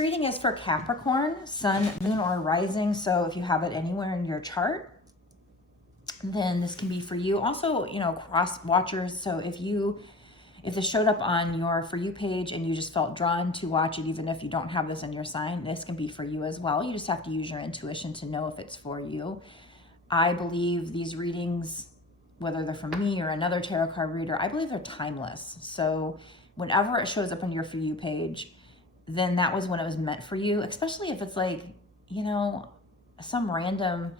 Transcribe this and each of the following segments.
reading is for Capricorn, Sun, Moon, or Rising. So if you have it anywhere in your chart, then this can be for you. Also, you know, cross watchers. So if this showed up on your For You page and you just felt drawn to watch it, even if you don't have this in your sign, this can be for you as well. You just have to use your intuition to know if it's for you. I believe these readings, whether they're from me or another tarot card reader, I believe they're timeless. So whenever it shows up on your For You page, then that was when it was meant for you, especially if it's like, you know, some random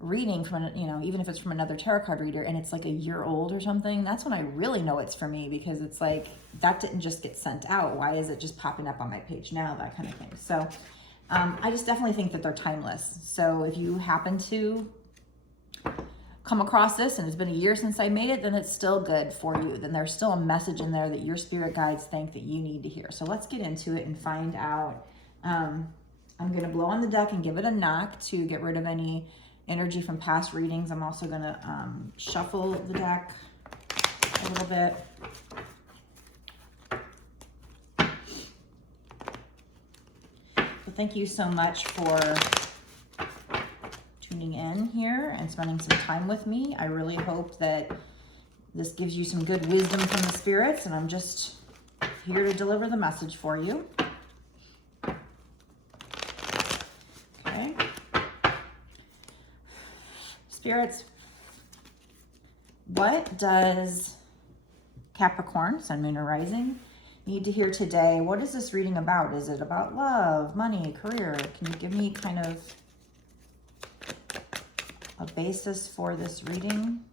reading from, you know, even if it's from another tarot card reader and it's like a year old or something, that's when I really know it's for me, because it's like, that didn't just get sent out. Why is it just popping up on my page now? That kind of thing. So I just definitely think that they're timeless. So if you happen to come across this and it's been a year since I made it, then it's still good for you. Then there's still a message in there that your spirit guides think that you need to hear. So let's get into it and find out. I'm going to blow on the deck and give it a knock to get rid of any energy from past readings. I'm also going to shuffle the deck a little bit. So thank you so much for tuning in here and spending some time with me. I really hope that this gives you some good wisdom from the spirits, and I'm just here to deliver the message for you. Okay. Spirits, what does Capricorn, Sun, Moon, or Rising need to hear today? What is this reading about? Is it about love, money, career? Can you give me kind of a basis for this reading?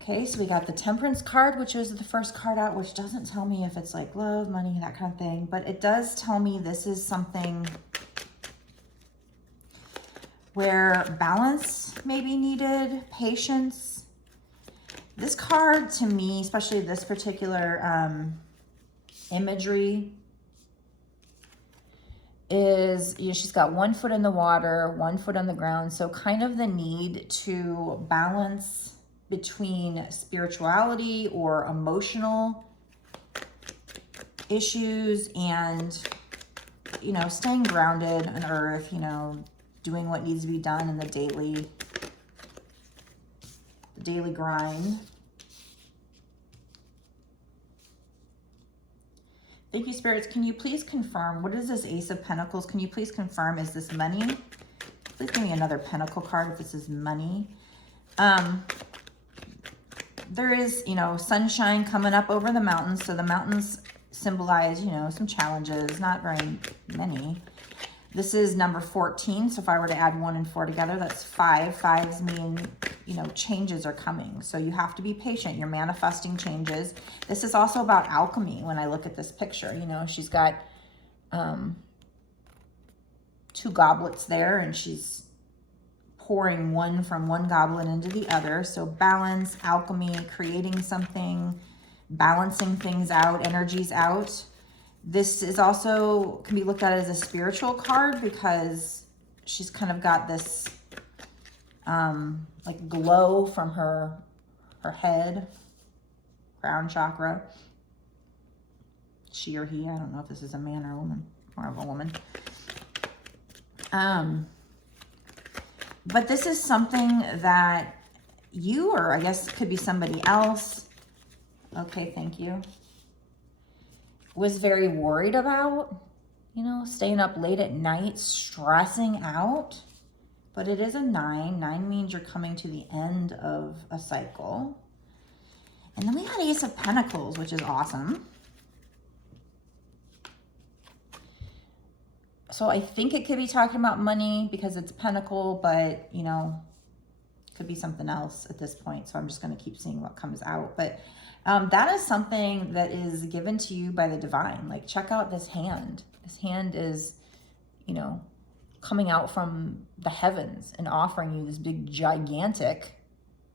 Okay, so we got the Temperance card, which is the first card out, which doesn't tell me if it's like love, money, that kind of thing, but it does tell me this is something where balance may be needed, patience. This card to me, especially this particular imagery, is, you know, she's got 1 foot in the water, 1 foot on the ground. So kind of the need to balance between spirituality or emotional issues and, you know, staying grounded on earth, you know, doing what needs to be done in the daily grind. Thank you, spirits. Can you please confirm, what is this Ace of Pentacles? Can you please confirm, is this money? Please give me another Pentacle card if this is money. There is, you know, sunshine coming up over the mountains. So the mountains symbolize, you know, some challenges, not very many. This is number 14. So if I were to add 1 and 4 together, that's 5. 5s mean, you know, changes are coming. So you have to be patient. You're manifesting changes. This is also about alchemy when I look at this picture. You know, she's got 2 goblets there, and she's pouring one from one goblet into the other. So balance, alchemy, creating something, balancing things out, energies out. This is also, can be looked at as a spiritual card, because she's kind of got this like glow from her head, crown chakra. She or he, I don't know if this is a man or a woman, more of a woman. But this is something that you, or I guess could be somebody else. Okay, thank you. Was very worried about, you know, staying up late at night, stressing out. But it is a 9. 9 means you're coming to the end of a cycle. And then we got Ace of Pentacles, which is awesome. So I think it could be talking about money because it's Pentacle, but, you know, it could be something else at this point. So I'm just going to keep seeing what comes out. But that is something that is given to you by the divine. Like, check out this hand. This hand is, you know, coming out from the heavens and offering you this big, gigantic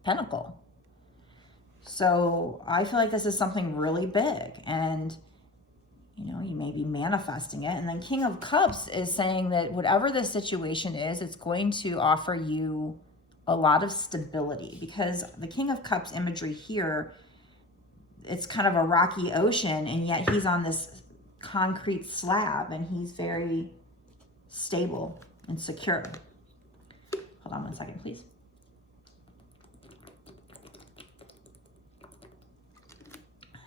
pentacle. So I feel like this is something really big, and, you know, you may be manifesting it. And then King of Cups is saying that whatever the situation is, it's going to offer you a lot of stability, because the King of Cups imagery here, it's kind of a rocky ocean, and yet he's on this concrete slab, and he's very stable and secure. Hold on one second, please.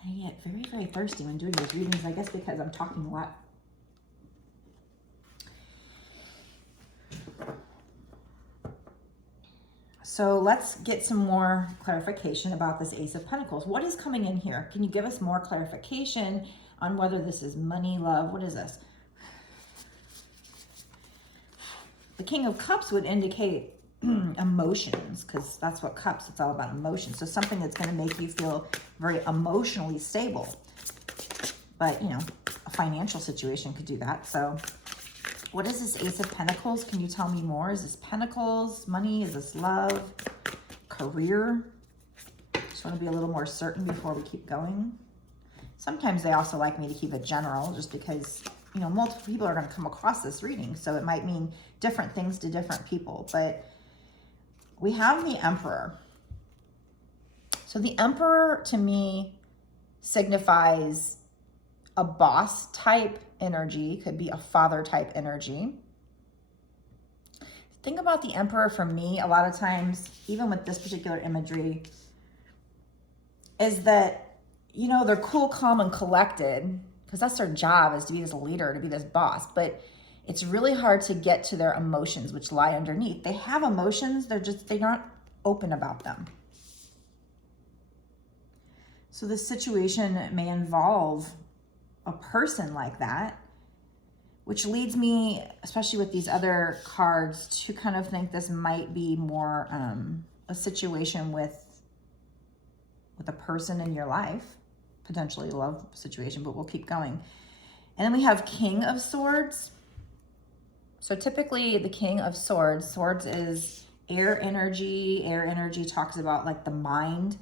I get very, very thirsty when doing these readings, I guess because I'm talking a lot. So let's get some more clarification about this Ace of Pentacles. What is coming in here? Can you give us more clarification on whether this is money, love? What is this? The King of Cups would indicate emotions, because that's what Cups, it's all about emotions. So something that's going to make you feel very emotionally stable. But, you know, a financial situation could do that. So what is this Ace of Pentacles? Can you tell me more? Is this Pentacles, money? Is this love, career? Just want to be a little more certain before we keep going. Sometimes they also like me to keep it general, just because, you know, multiple people are going to come across this reading. So it might mean different things to different people. But we have the Emperor. So the Emperor, to me, signifies a boss type energy, could be a father type energy. Think about the Emperor for me, a lot of times, even with this particular imagery, is that, you know, they're cool, calm, and collected, because that's their job, is to be this leader, to be this boss. But it's really hard to get to their emotions, which lie underneath. They have emotions, they're not open about them. So this situation may involve a person like that, which leads me, especially with these other cards, to kind of think this might be more a situation with a person in your life, potentially a love situation, but we'll keep going. And then we have King of Swords. So typically the King of Swords, swords is air energy. Air energy talks about like the mind.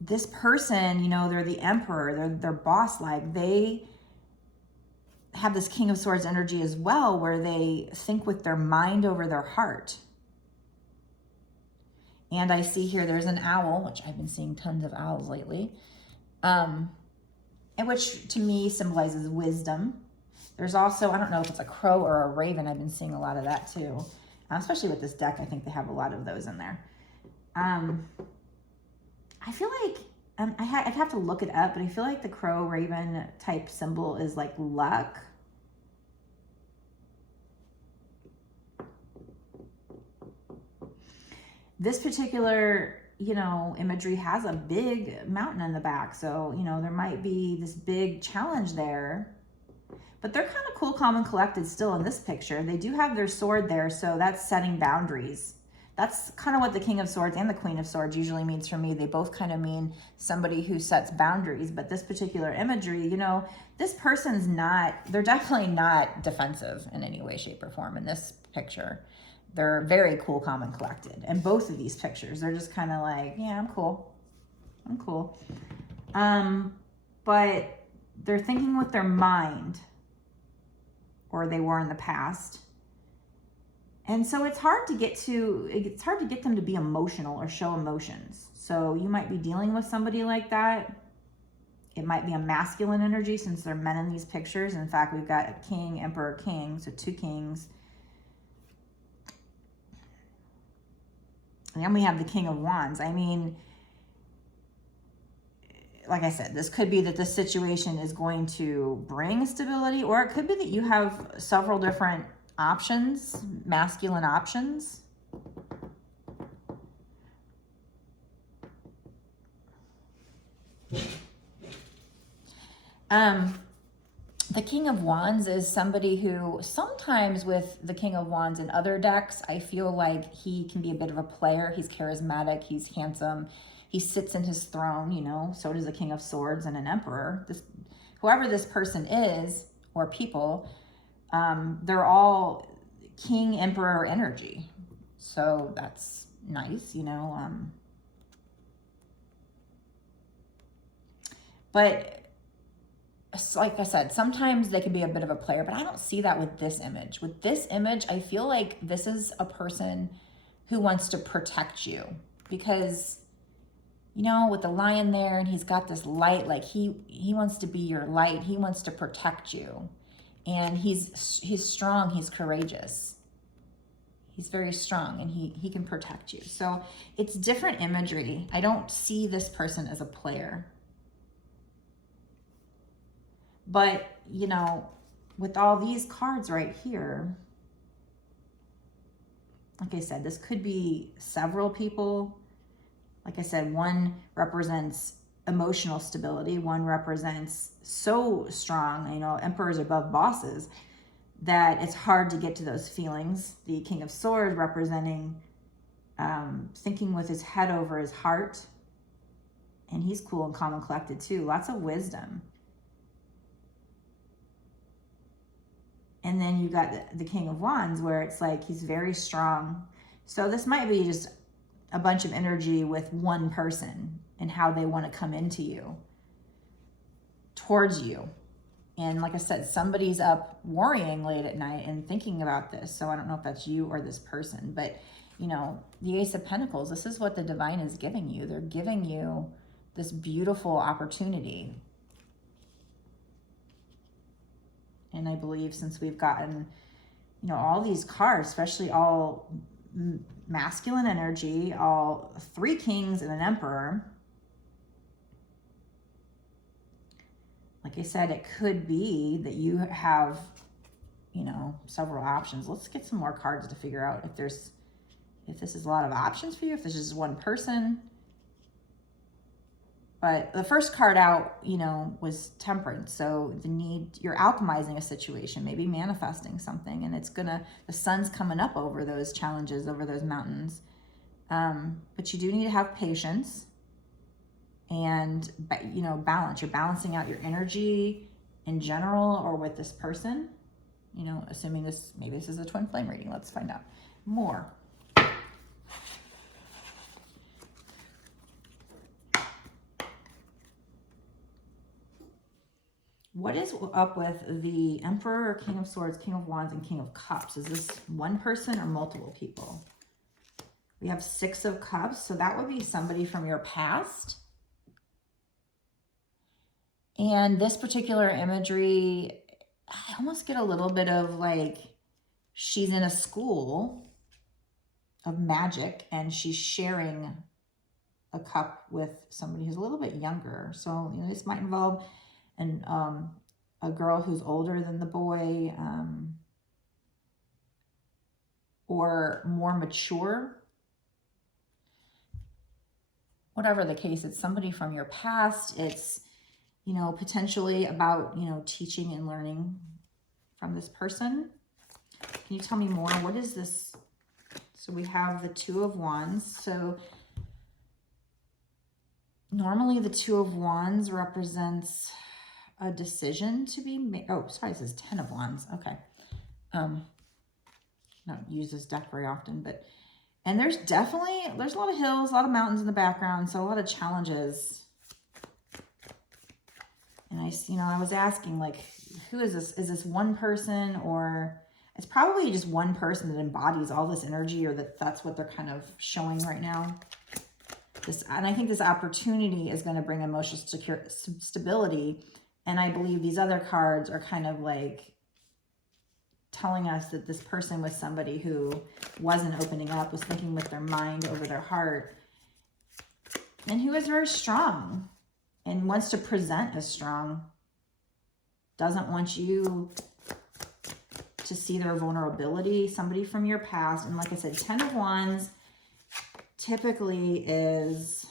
This person, you know, they're the Emperor, they're boss-like. They have this King of Swords energy as well, where they think with their mind over their heart. And I see here there's an owl, which I've been seeing tons of owls lately, and which to me symbolizes wisdom. There's also, I don't know if it's a crow or a raven. I've been seeing a lot of that too, especially with this deck. I think they have a lot of those in there. I feel like, I'd have to look it up, but I feel like the crow raven type symbol is like luck. This particular, you know, imagery has a big mountain in the back. So, you know, there might be this big challenge there, but they're kind of cool, calm, and collected still in this picture. They do have their sword there. So that's setting boundaries. That's kind of what the King of Swords and the Queen of Swords usually means for me. They both kind of mean somebody who sets boundaries. But this particular imagery, you know, this person's not, they're definitely not defensive in any way, shape, or form in this picture. They're very cool, calm, and collected. And both of these pictures, they're just kind of like, yeah, I'm cool. I'm cool. But they're thinking with their mind, or they were in the past. And so it's hard to get them to be emotional or show emotions. So you might be dealing with somebody like that. It might be a masculine energy, since they're men in these pictures. In fact, we've got a king, emperor, king, so two kings. And then we have the King of Wands. I mean, like I said, this could be that this situation is going to bring stability, or it could be that you have several different options, masculine options. The King of Wands is somebody who sometimes with the King of Wands in other decks, I feel like he can be a bit of a player. He's charismatic, he's handsome, he sits in his throne, you know, so does the King of Swords and an Emperor. Whoever this person is, or people, they're all King, Emperor energy. So that's nice, you know. But like I said, sometimes they can be a bit of a player, but I don't see that with this image. With this image, I feel like this is a person who wants to protect you, because you know, with the lion there, and he's got this light, like he wants to be your light. He wants to protect you. And he's strong, he's courageous. He's very strong, and he can protect you. So it's different imagery. I don't see this person as a player. But, you know, with all these cards right here, like I said, this could be several people. Like I said, one represents emotional stability. One represents so strong, you know, emperors above bosses, that it's hard to get to those feelings. The King of Swords representing thinking with his head over his heart. And he's cool and calm and collected too. Lots of wisdom. And then you got the King of Wands, where it's like he's very strong. So this might be just a bunch of energy with one person and how they want to come into you, towards you. And like I said, somebody's up worrying late at night and thinking about this. So I don't know if that's you or this person, but you know, the Ace of Pentacles, this is what the divine is giving you. They're giving you this beautiful opportunity. And I believe since we've gotten, you know, all these cards, especially all masculine energy, all 3 kings and an emperor, like I said, it could be that you have, you know, several options. Let's get some more cards to figure out if this is a lot of options for you, if this is one person. But the first card out, you know, was Temperance. So you're alchemizing a situation, maybe manifesting something, and the sun's coming up over those challenges, over those mountains. But you do need to have patience and, you know, balance. You're balancing out your energy in general or with this person, you know, assuming maybe this is a twin flame reading. Let's find out more. What is up with the Emperor, King of Swords, King of Wands, and King of Cups? Is this one person or multiple people? We have 6 of Cups, so that would be somebody from your past. And this particular imagery, I almost get a little bit of like, she's in a school of magic and she's sharing a cup with somebody who's a little bit younger. So, you know, this might involve a girl who's older than the boy, or more mature. Whatever the case, it's somebody from your past. It's, you know, potentially about, you know, teaching and learning from this person. Can you tell me more? What is this? So we have the 2 of Wands. So normally the 2 of Wands represents a decision to be made. Oh, sorry, this is 10 of Wands. Okay. Don't use this deck very often, but, and there's a lot of hills, a lot of mountains in the background, so a lot of challenges. And I was asking, like, who is this? Is this one person, or it's probably just one person that embodies all this energy, or that's what they're kind of showing right now. And I think this opportunity is going to bring emotional stability. And I believe these other cards are kind of like telling us that this person was somebody who wasn't opening up, was thinking with their mind over their heart, and who is very strong and wants to present as strong, doesn't want you to see their vulnerability, somebody from your past. And like I said, 10 of Wands typically is,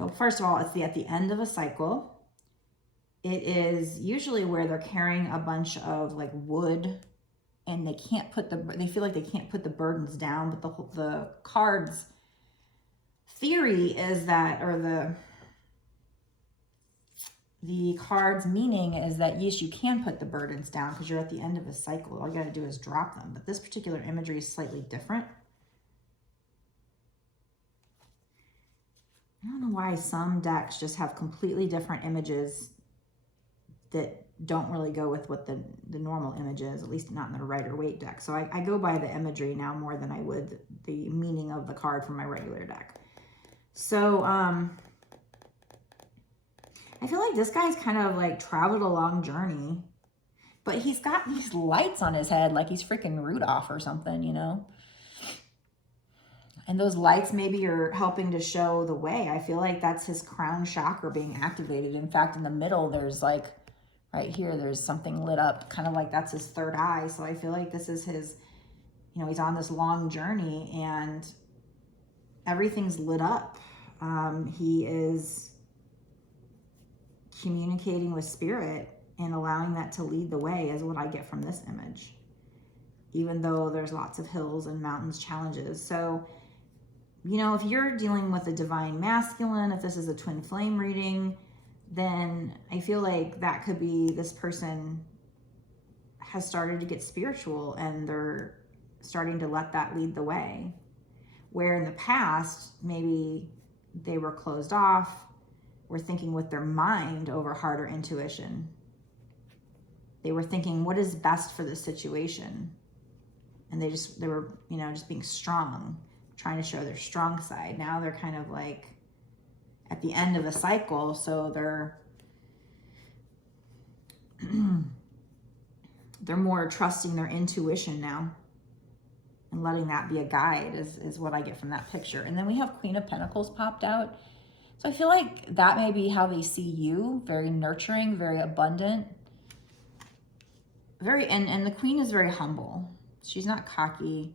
oh, first of all, it's at the end of a cycle. It is usually where they're carrying a bunch of like wood, and they feel like they can't put the burdens down. But the cards theory is that, or the card's meaning is that, yes, you can put the burdens down because you're at the end of a cycle. All you got to do is drop them. But this particular imagery is slightly different. I don't know why some decks just have completely different images that don't really go with what the normal image is, at least not in the Rider-Waite deck. So I go by the imagery now more than I would the meaning of the card from my regular deck. So I feel like this guy's kind of like traveled a long journey, but he's got these lights on his head like he's freaking Rudolph or something, you know? And those lights maybe are helping to show the way. I feel like that's his crown chakra being activated. In fact, in the middle, there's like, right here, there's something lit up, kind of like that's his third eye. So I feel like this is his, you know, he's on this long journey and everything's lit up. He is communicating with spirit and allowing that to lead the way is what I get from this image. Even though there's lots of hills and mountains challenges. So, you know, if you're dealing with a divine masculine, if this is a twin flame reading, then I feel like that could be this person has started to get spiritual and they're starting to let that lead the way. Where in the past, maybe they were closed off, were thinking with their mind over heart or intuition. They were thinking, what is best for this situation? And they were, you know, just being strong, trying to show their strong side. Now they're kind of like at the end of a cycle, so they're more trusting their intuition now and letting that be a guide is what I get from that picture. And then we have Queen of Pentacles popped out. So I feel like that may be how they see you, very nurturing, very abundant, and the Queen is very humble. She's not cocky.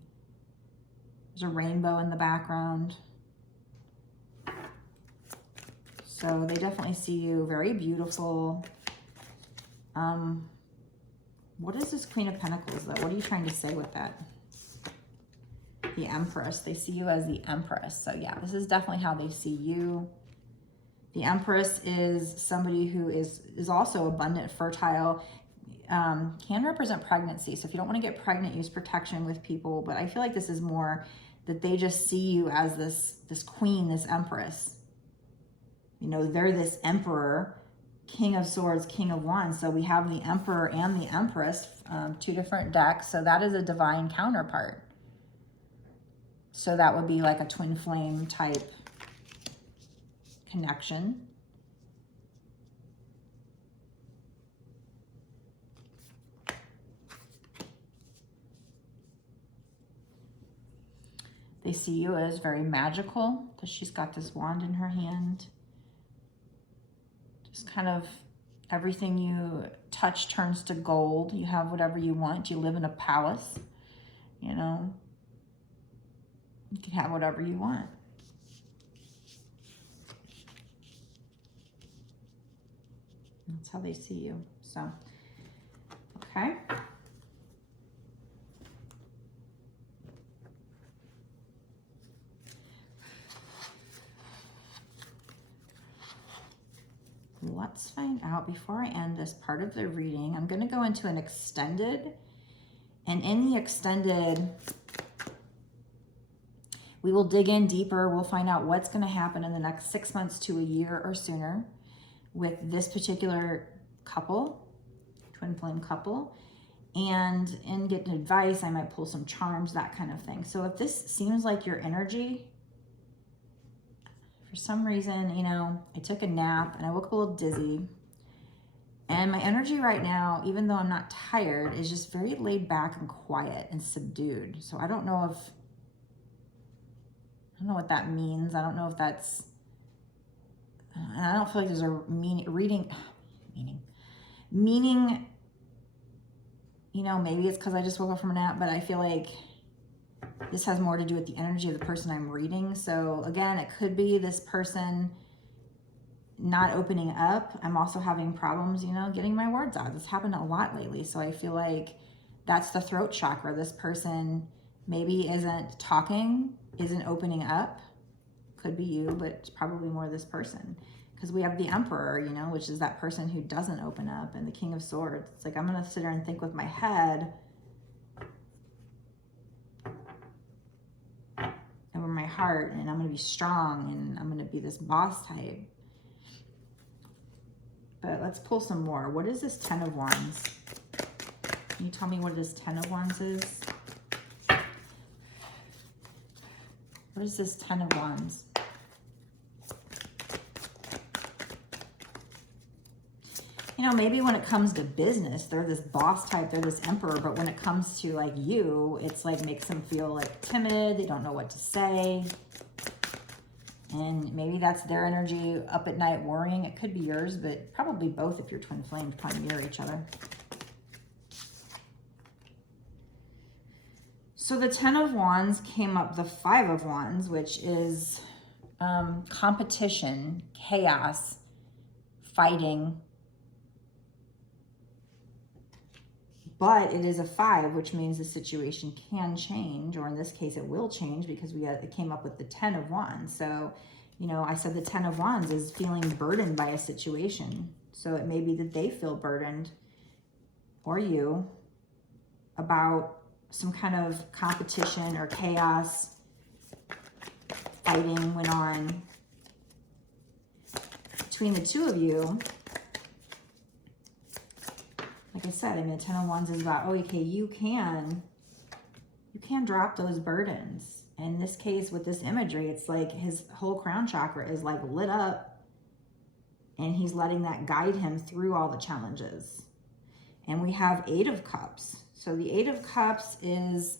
There's a rainbow in the background. So they definitely see you very beautiful. What is this Queen of Pentacles though? What are you trying to say with that? The Empress. They see you as the Empress. So yeah, this is definitely how they see you. The Empress is somebody who is also abundant, fertile, can represent pregnancy. So if you don't want to get pregnant, use protection with people. But I feel like this is more that they just see you as this queen, this empress. You know, they're this emperor, King of Swords, King of Wands. So we have the Emperor and the Empress, two different decks. So that is a divine counterpart. So that would be like a twin flame type connection. They see you as very magical because she's got this wand in her hand. Just kind of everything you touch turns to gold. You have whatever you want. You live in a palace, you know. You can have whatever you want. That's how they see you. So, okay. Let's find out, before I end this part of the reading, I'm going to go into an extended, and in the extended, we will dig in deeper. We'll find out what's going to happen in the next 6 months to a year or sooner with this particular couple, twin flame couple, and get advice. I might pull some charms, that kind of thing. So if this seems like your energy, for some reason, you know, I took a nap and I woke up a little dizzy. And my energy right now, even though I'm not tired, is just very laid back and quiet and subdued. So I don't know what that means. I don't know if that's, and I don't feel like there's a meaning, you know, maybe it's because I just woke up from a nap, but I feel like this has more to do with the energy of the person I'm reading. So again, it could be this person not opening up. I'm also having problems, you know, getting my words out. This happened a lot lately. So I feel like that's the throat chakra. This person maybe isn't talking, isn't opening up. Could be you, but it's probably more this person. Because we have the Emperor, you know, which is that person who doesn't open up, and the King of Swords. It's like, I'm going to sit there and think with my head over my heart, and I'm going to be strong, and I'm going to be this boss type. But let's pull some more. What is this Ten of Wands? Can you tell me what this Ten of Wands is? What is this Ten of Wands? You know, maybe when it comes to business, they're this boss type, they're this emperor, but when it comes to like you, it's like makes them feel like timid, they don't know what to say. And maybe that's their energy up at night worrying. It could be yours, but probably both if you're twin flames, probably mirror each other. So the Ten of Wands came up the Five of Wands, which is competition, chaos, fighting. But it is a 5, which means the situation can change, or in this case, it will change because it came up with the 10 of Wands. So, you know, I said the 10 of Wands is feeling burdened by a situation. So it may be that they feel burdened, or you, about some kind of competition or chaos, fighting went on between the two of you. Like I said, I mean, the Ten of Wands is about, oh, okay, you can drop those burdens. In this case, with this imagery, it's like his whole crown chakra is like lit up, and he's letting that guide him through all the challenges. And we have Eight of Cups. So the Eight of Cups is,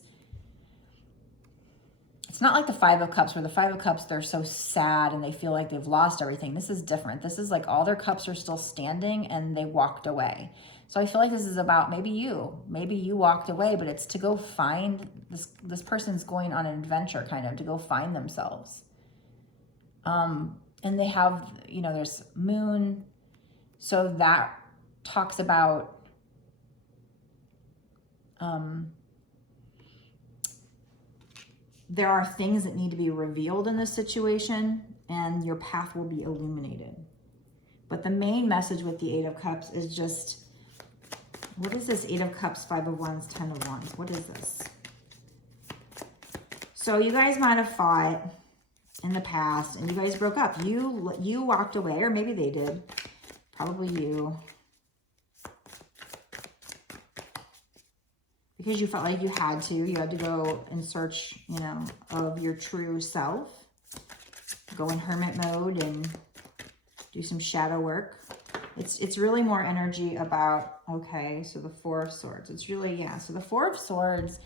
it's not like the Five of Cups, where the Five of Cups, they're so sad and they feel like they've lost everything. This is different. This is like all their cups are still standing and they walked away. So I feel like this is about maybe you walked away, but it's to go find this person's going on an adventure, kind of to go find themselves. And they have, you know, there's moon. So that talks about, there are things that need to be revealed in this situation, and your path will be illuminated. But the main message with the Eight of Cups is just, what is this Eight of Cups, Five of Wands, 10 of Wands? What is this? So you guys might have fought in the past and you guys broke up. You walked away, or maybe they did. Probably you. Because you felt like you had to. You had to go in search, you know, of your true self. Go in hermit mode and do some shadow work. It's really more energy about, okay, so the Four of Swords. It's really, yeah. So the Four of Swords,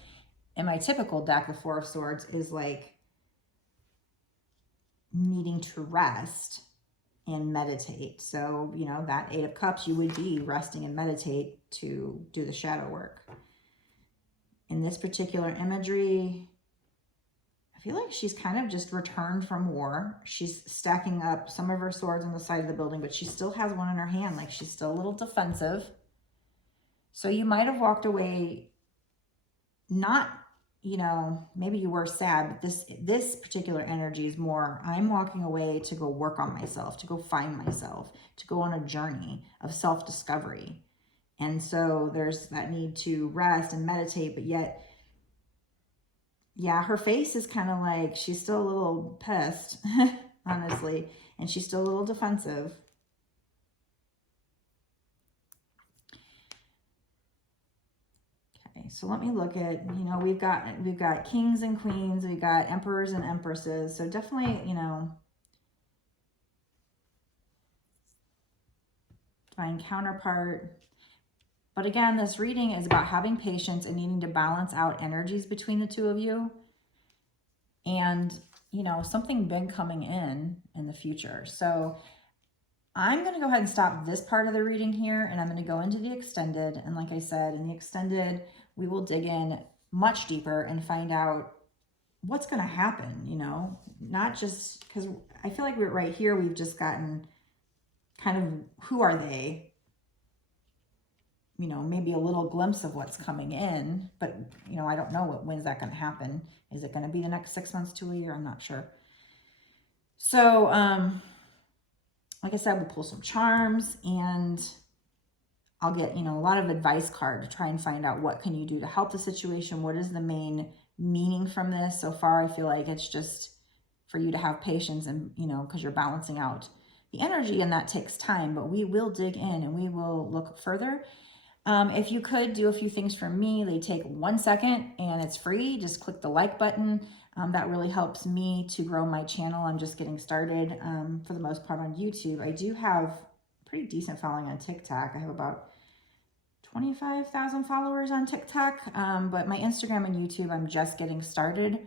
in my typical deck, the Four of Swords is like needing to rest and meditate. So, you know, that Eight of Cups, you would be resting and meditate to do the shadow work. In this particular imagery, I feel like she's kind of just returned from war. She's stacking up some of her swords on the side of the building, but she still has one in her hand. Like, she's still a little defensive. So you might have walked away, not, you know, maybe you were sad, but this particular energy is more, I'm walking away to go work on myself, to go find myself, to go on a journey of self-discovery. And so there's that need to rest and meditate, but yet, yeah, her face is kind of like, she's still a little pissed, honestly, and she's still a little defensive. Okay, so let me look at, you know, we've got kings and queens, we've got emperors and empresses, so definitely, you know, divine counterpart. But again, this reading is about having patience and needing to balance out energies between the two of you. And, you know, something big coming in the future. So I'm going to go ahead and stop this part of the reading here, and I'm going to go into the extended. And like I said, in the extended, we will dig in much deeper and find out what's going to happen, you know, not just because I feel like we're right here. We've just gotten kind of, who are they? You know, maybe a little glimpse of what's coming in, but, you know, I don't know when's that going to happen. Is it going to be the next 6 months to a year? I'm not sure. So, like I said, we'll pull some charms, and I'll get, you know, a lot of advice card to try and find out what can you do to help the situation. What is the main meaning from this? So far, I feel like it's just for you to have patience and, you know, because you're balancing out the energy, and that takes time, but we will dig in and we will look further. If you could do a few things for me, they take 1 second and it's free. Just click the like button. That really helps me to grow my channel. I'm just getting started for the most part on YouTube. I do have a pretty decent following on TikTok. I have about 25,000 followers on TikTok, but my Instagram and YouTube, I'm just getting started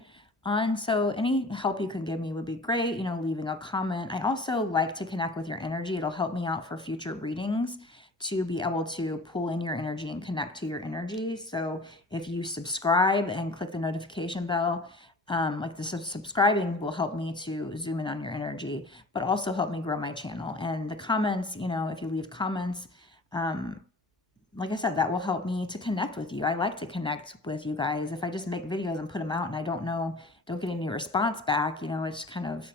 on. So any help you can give me would be great. You know, leaving a comment. I also like to connect with your energy. It'll help me out for future readings to be able to pull in your energy and connect to your energy. So if you subscribe and click the notification bell, like the subscribing will help me to zoom in on your energy, but also help me grow my channel. And the comments, you know, if you leave comments, like I said, that will help me to connect with you. I like to connect with you guys. If I just make videos and put them out and I don't get any response back, you know, it's kind of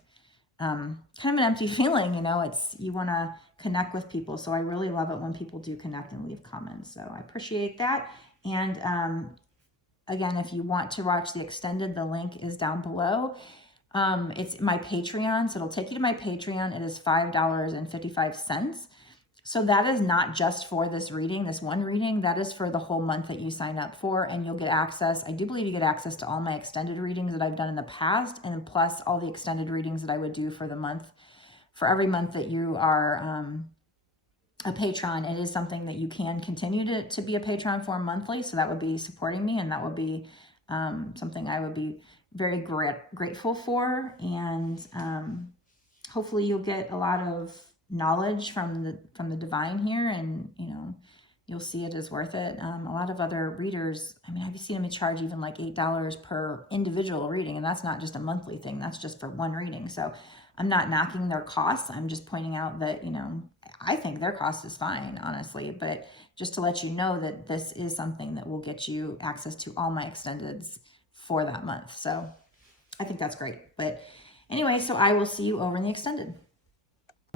an empty feeling, you know. It's, you want to connect with people. So I really love it when people do connect and leave comments. So I appreciate that. And again, if you want to watch the extended, the link is down below. It's my Patreon, so it'll take you to my Patreon. It is $5.55. So that is not just for this reading, this one reading. That is for the whole month that you sign up for, and you'll get access. I do believe you get access to all my extended readings that I've done in the past, and plus all the extended readings that I would do for the month. For every month that you are a patron, it is something that you can continue to be a patron for monthly. So that would be supporting me, and that would be something I would be very grateful for. And hopefully you'll get a lot of knowledge from the divine here, and you know, you'll see it is worth it. A lot of other readers, I mean, I've seen them charge even like $8 per individual reading, and that's not just a monthly thing, that's just for one reading. So I'm not knocking their costs, I'm just pointing out that, you know, I think their cost is fine, honestly, but just to let you know that this is something that will get you access to all my extendeds for that month. So I think that's great. But anyway, so I will see you over in the extended.